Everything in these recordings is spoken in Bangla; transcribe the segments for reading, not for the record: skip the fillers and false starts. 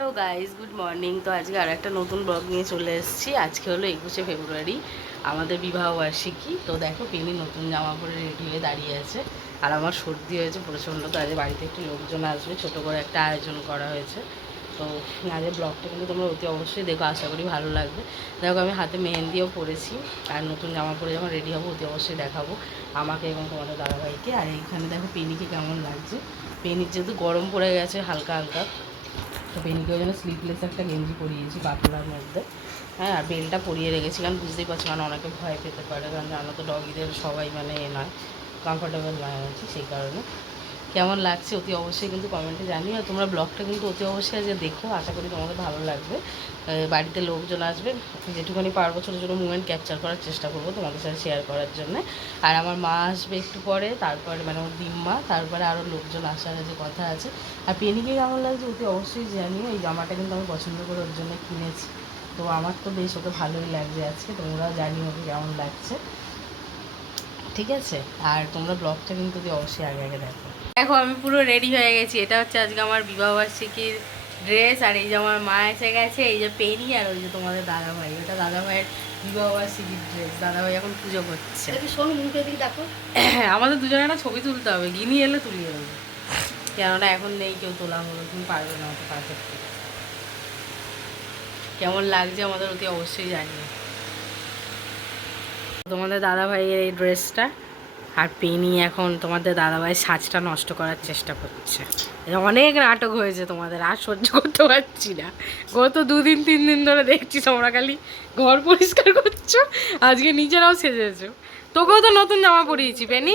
Hello guys, good morning. তো আজকে আর একটা নতুন ব্লগ নিয়ে চলে এসেছি। আজকে হলো 21শে ফেব্রুয়ারি, আমাদের বিবাহবার্ষিকী। তো দেখো পেনি নতুন জামা পরে রেডি হয়ে দাঁড়িয়ে আছে, আর আমার সর্দি হয়েছে প্রচণ্ড। তো আজ বাড়িতে একটু লোকজন আসবে, ছোটো করে একটা আয়োজন করা হয়েছে। তো আজকে ব্লগটা কিন্তু তোমরা অতি অবশ্যই দেখো, আশা করি ভালো লাগবে। দেখো আমি হাতে মেহেন্দিও পরেছি, আর নতুন জামা পরে যখন রেডি হবো অতি অবশ্যই দেখাবো আমাকে এবং তোমাদের দাদাভাইকে। আর এইখানে দেখো পেনিকে কেমন লাগছে। পেনির যেহেতু গরম পড়ে গেছে হালকা হালকা, তো পেনিকেও যেন স্লিভলেস একটা গেঞ্জি পরিয়েছি পাতলার মধ্যে। হ্যাঁ, আর বেলটা পরিয়ে রেখেছি, কারণ বুঝতেই পারছি মানে অনেকে ভয় পেতে পারে, কারণ জানো তো ডগিদের সবাই মানে নয়, কমফোর্টেবল নয় আছি, সেই কারণে। কেমন লাগছে অতি অবশ্যই কিন্তু কমেন্টে জানিও। আর তোমরা ব্লগটা কিন্তু অতি অবশ্যই আজকে দেখো, আশা করি তোমাদের ভালো লাগবে। বাড়িতে লোকজন আসবে, যেটুখানি পারবো ছোটো ছোটো মুভমেন্ট ক্যাপচার করার চেষ্টা করবো তোমাদের সাথে শেয়ার করার জন্য। আর আমার মা আসবে একটু পরে, তারপরে মানে আমার দিম্মা, তারপরে আরও লোকজন আসার যে কথা আছে। আর পেনিকে কেমন লাগছে অতি অবশ্যই জানিও। এই জামাটা কিন্তু আমি পছন্দ করে ওর জন্য কিনেছি, তো আমার তো বেশ ওকে ভালোই লাগছে আজকে। তোমরাও জানিও ওকে কেমন লাগছে, ঠিক আছে? আর তোমরা ব্লগটা কিন্তু অবশ্যই আগে আগে দেখো। দেখো আমি পুরো রেডি হয়ে গেছি, এটা হচ্ছে আজকে আমার বিবাহবার্ষিকীর ড্রেস। আর এই যে আমার মা এসে গেছে, এই যে পেনি, আর ওই যে তোমাদের দাদাভাই, ওটা দাদাভাইয়ের বিবাহবার্ষিকীর ড্রেস। দাদাভাই এখন পুজো করছে। দেখো আমাদের দুজনে একটা ছবি তুলতে হবে, গিনি এলে তুলিয়ে দেবো, কেননা এখন নেই কেউ তোলা হলো, তুমি পারবে না অত পারফেক্ট। কেমন লাগছে আমাদের অতি অবশ্যই জানিয়ে। তোমাদের দাদাভাইয়ের এই ড্রেসটা, আর পেনি এখন তোমাদের দাদাভাইয়ের সাজটা নষ্ট করার চেষ্টা করছে। অনেক নাটক হয়েছে তোমাদের, আর সহ্য করতে পারছি না। গত 2-3 দিন ধরে দেখছি তোমরা খালি ঘর পরিষ্কার করছো, আজকে নিজেরাও সেজেছো। তোকেও তো নতুন জামা পরিয়েছি পেনি।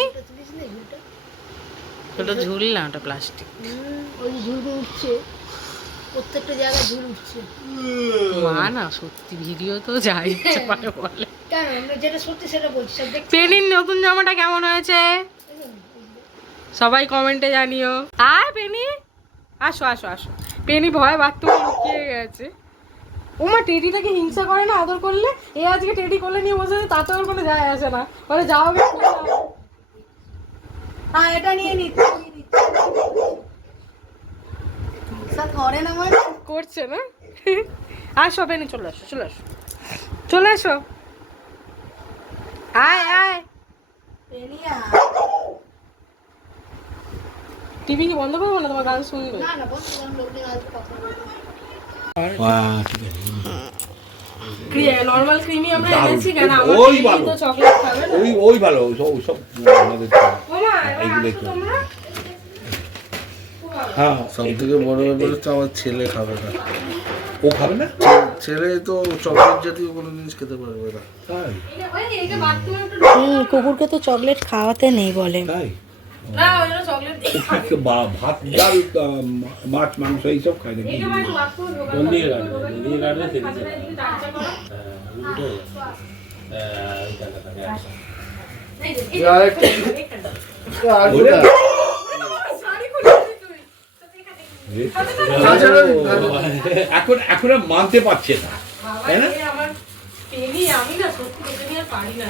ওটা ঝুল না, ওটা প্লাস্টিক। ওই ঝুল উঠছে, প্রত্যেকটা জায়গায় ঝুল উঠছে। মা না সত্যি ভিডিও তো যা ইচ্ছে পারে বলে। কেন আমরা যেটা সত্যি সেটা বলছি, সব দেখছি। পেনির নতুন জামাটা কেমন হয়েছে সবাই কমেন্টে জানিও। আয় পেনি, আসো আসো আসো। পেনি ভয় বাথরুমে লুকিয়ে গেছে। ওমা টেডিটাকে হিংসা করে না আদর করলে? এ আজকে টেডি করলে নিয়ে বসে, তাতে ওর কোনো যায় আসে না, বলে যাও গে। হ্যাঁ এটা নিয়ে নিচ্ছি, করে না মানে করছে না। আসো পেনি, চলে আসো চলে আসো চলে আসো, আয় আয়। টিভি কি বন্ধ করবো না, তোমার গান শুনবে? না না বন্ধু, লোকজন আসবে, কথা বলবো। নরমাল ক্রিমি আমরা এনেছি, কেন আমার তো চকলেট খাবে না। ওই ভালো সব আমাদের এইগুলো তোমরা হ্যাঁ সব থেকে বড় ব্যাপার হচ্ছে আমার ছেলে খাবে না। ও খাবে না, ছেলে তো চকলেট জাতীয় কোনো জিনিস খেতে পারবে না। তাই কুকুরকে তো চকলেট খাওয়াতে নেই বলে। তাই না ওই জন্য চকলেট দিই। ভাত ডাল মাছ মাংস এইসব খায় নাকি? এখন এখন আর মানতে পারছে না, তাই না? আমার পেনি, আমি না সত্যি তোকে নিয়ে আর পারি না।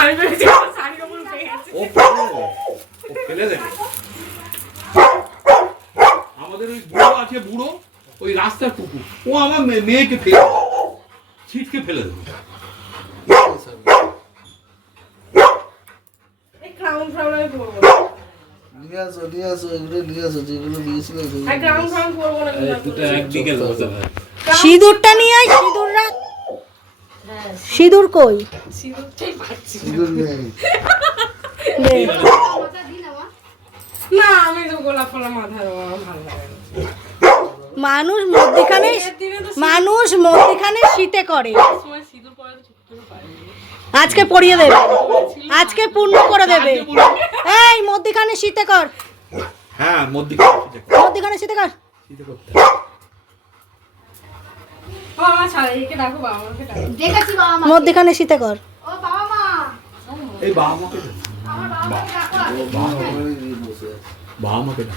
আমি বলেছি আমার শাড়ি কাপড় উঠে গেছে। ও ফেলে দেবে। আমাদের ওই বুড়ো আছে, বুড়ো ওই রাস্তার কুকুর, ও আমার মেয়েকে ফেলে ছিটকে ফেলে দেবে। এই ক্রাউন ফ্রাউন আমি পরবো নিয়ে আসো এগুলো নিয়ে আসো, যেগুলো নিয়েছিলে না, ক্রাউন ফ্রাউন পরবো না। সিঁদুরটা নিয়ে আয়, সিঁদুর রাখ। সিঁদুর কই? সিঁদুরটাই পাচ্ছি সিঁদুর নেই। না, আমি তো গোলাপ ফোলা মাথায় দেবো, আমার ভালো লাগে না। মানুষ মধ্যখানে শীতে করে, সময় সিঁদুর পরে তো চুপ করে পারি। আজকে পরিয়ে দেবে, আজকে পূর্ণ করে দেবে। এই মধ্যখানে শীতে কর, হ্যাঁ মধ্যখানে শীতে কর। বাবা ছাড়ে, একে ডাকো, বাবা মাকে ডাকো। দেখেছি বাবা মা, মধ্যখানে শীতে কর। ও বাবা মা, এই বাবা মাকে আমার বাবা মাকে ডাকো। বাবা মাকে না,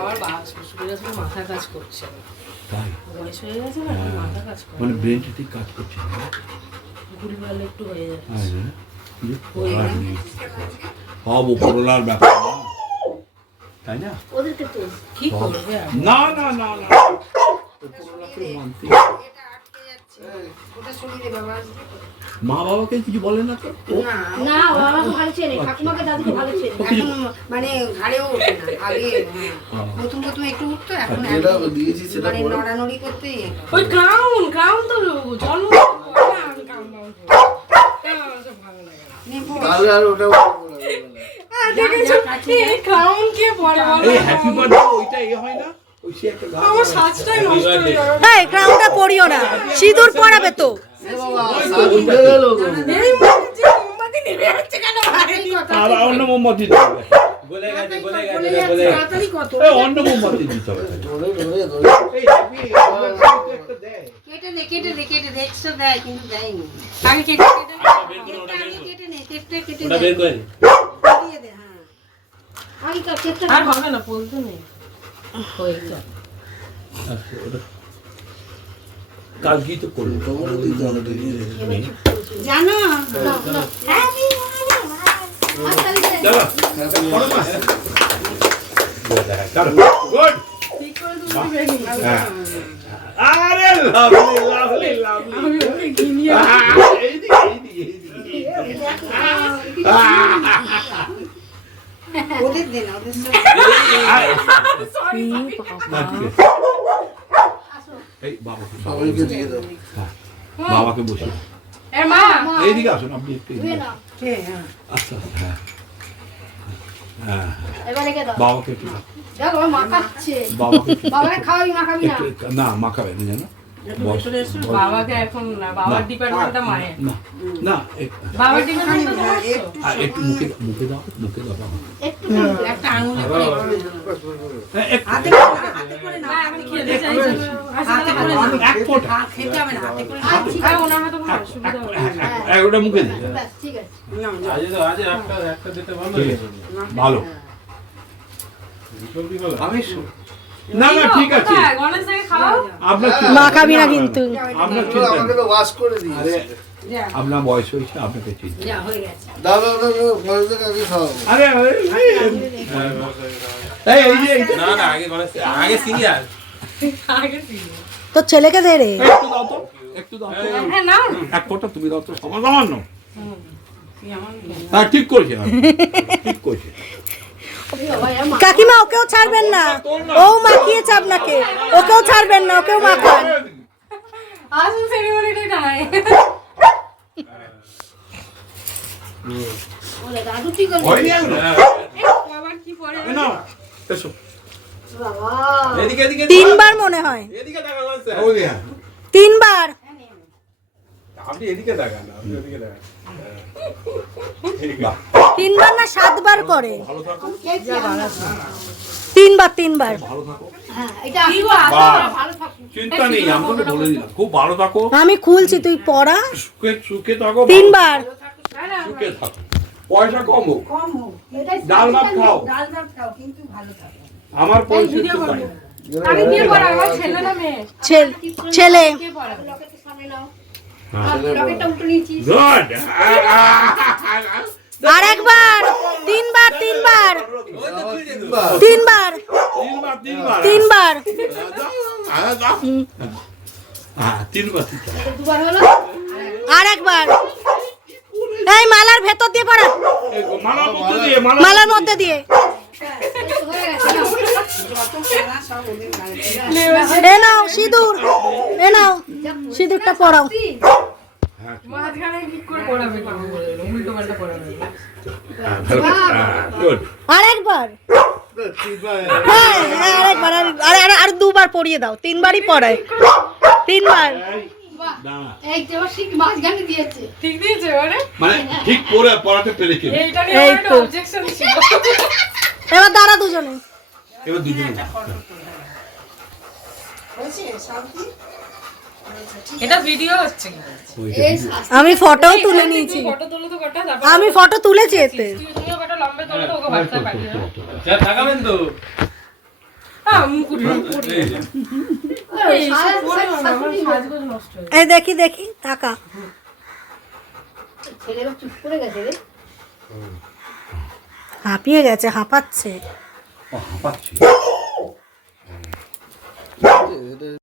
আমার বাবা শ্বশুরের আসলে মাথা কাজ করছে, তাই বয়স হয়ে গেছে না, মাথা কাজ করে মানে ব্রেনটা ঠিক কাজ করছে না, ভুলভাল একটু হয়ে যাচ্ছে। সব উপরওয়ালার ব্যাপার। তাই না? ওদেরকে তো কি করবে আর? না না না না উপরওয়ালাকে মানতে মা বাবাকে কিছু বলে না তো ও? না বাবাকে ভালো চেনে, ঠাকুমাকে দাদুকে ভালো চেনে। এখন মানে ঘাড়েও ওঠে না আগে প্রথম প্রথম একটু উঠতো এখন যেটা দিয়েছি সেটা মানে পরে নড়ানড়ি করতে ওই ক্রাউন ক্রাউন তো জন্ম করে না, আমি ক্রাউন ক্রাউন করি। আমার সব ভালো লাগে না। তাহলে আর ওটা এই ক্রাউন কে পরে বলো? এই হ্যাপি বার্থডে ওইটা হয় না ওই সে একটা গান আমার সাজটাই নষ্ট হয়ে যাবে। এই ক্রাউনটা পরিও না, সিঁদুর পরাবে তো। উঠে গেল তো এই যে মোমবাতি নেবে হচ্ছে কেন ভাই? আর অন্য মোমবাতি দিতে হবে গলে গেছে তাড়াতাড়ি কত এই অন্য মোমবাতি দিতে হবে ধরে ধরে ধরে এই হ্যাপি বার্থডে একটা দেয় কেটে দে এক্সট্রা দেয় কিন্তু দেয়নি আগে কেটে নে কেটে ওটা বের করে দিয়ে দে হ্যাঁ আগে কেকটা আর হবে না, বলতে নেই। ওই তো। আচ্ছা ওটা কালকেই তো করবো তোমার দিতে হবে জানো চলো গুড আরে লাভলি লাভলি লাভলি আমি ওকে কিনিয়ে ওদের দে না ওদের এই বাবাকে সবাইকে দিয়ে দাও বাবাকে বসে এ মা এইদিকে আসুন আপনি একটু হ্যাঁ আচ্ছা হ্যাঁ হ্যাঁ এবারে কে দাও? বাবাকে একটু দেখো আমার মা খাচ্ছে। বাবাকে একটু বাবাকে খাওয়াবি, মা খাবি না। একটু না মাখাবে না জানো বয়স বাবাকে এখন না, বাবার ডিপার্টমেন্টটা মায়ের। না না বাবার ডিপার্টমেন্টটা তোমার তো? একটু মুখে দাও বাবা একটু একটা আঙুলে করে একটু না, আমি খেতে চাইছি। হাতে করে এক ফোঁটা খেতে হবে না হাতে করে হ্যাঁ, ওনার হাতে ভালো সুবিধা হবে। ওটা মুখে দিই ব্যাস, ঠিক আছে। আজ একটা দিতে ভালো ঠিক আছে, ভালো আমি না না ঠিক আছে কোথায়? গণেশ দাকে খাওয়াও? আপনার মা খাবি না কিন্তু। আপনার চিন্তা আমাকে তো ওয়াশ করে দিই আরে আপনার বয়স হয়েছে আপনাকে চিন্তা যা হয়ে গেছে দাদা বয়স আগে খাওয়াবো আরে এই যে এইটা না না আগে সিনিয়র আগে ছিল। তোর ছেলেকে দে রে। একটু দাও তো হ্যাঁ, নাও না। এক ফোঁটা তুমি দাও তো সবার সামান্য এই আমার হ্যাঁ ঠিক করেছে ঠিক করেছে কাকিমা ওকেও ছাড়বেন না, ও মাখিয়েছে আপনাকে, ওকেও ছাড়বেন না, ওকেও মাখান। আসল সেরিমনিটাই নাই। হয়নি এখনো? আবার কি পরে? এ নাও, এসো। এদিকে এদিকে তিনবার মনে হয়, এদিকে তাকান ওই যে, হ্যাঁ। তিনবার। আপনি এদিকে তাকান আপনি ওদিকে তাকান বাহ, তিনবার না 7 বার করে, ভালো থাকো তিনবার। ভালো থাকো কি গো, আসো, বাহ। ভালো থাকো। চিন্তা নেই আমি তোকে বলে দিলাম খুব ভালো থাকো আমি খুলছি, তুই পড়া। সুখে থাকো তিনবার। সুখে থাকো পয়সা কম হোক কম হোক এটাই ডাল ভাত খাও ডাল ভাত খাও কিন্তু ভালো থাকো আমার পয়সা ভিডিও একটু করবো। কম। আমি কে পড়াবো? আমার ছেলে না মেয়ে? ছেলে। কে পড়াবে? লকেটের সামনে নাও হ্যাঁ। লকেটটা উল্টো নিয়েছিস Good. আর একবার, তিনবার। তিনবার দুবার হলো আর একবার। এই মালার ভেতর দিয়ে পড়া, মালার মধ্যে দিয়ে। হয়ে গেছে যত খেলা সব ওদের গায়ে এ নাও সিঁদুর, এ নাও সিঁদুরটা পরাও। মাঝখানে কি করে পড়াবে? উল্টো পাল্টা পড়াবে। আর একবার। হ্যাঁ, আরেকবার, আর দুবার পরিয়ে দাও, তিনবারই পড়ায়, তিনবার। এই যে ঠিক মাঝখানে দিয়েছে ঠিক দিয়েছে ওরে? মানে ঠিক করে পড়াতে পেরেছে এইটা নিয়ে এই আমার একটা তো। objection ছিল। এবার দাঁড়া দুজনে। এবার দুজনে হয়েছে শান্তি এটা ভিডিও হচ্ছে কি? আমি ফটোও তুলে নিয়েছি, ফটো তুলো তো কটা, তারপর আমি ফটো তুলেছি এতে। তুমিও কটা লম্বা তোলো তো ওকে WhatsApp পাঠিয়ে দাও। যা তাকাবেন তো হ্যাঁ, মুকুট এই সব পরে না, আমার সাজগোজ নষ্ট হয়ে এই দেখি টাকা। ছেলেরা চুপ করে গেছে রে হাঁপিয়ে গেছে, হাঁপাচ্ছে। হাঁপাচ্ছে এটা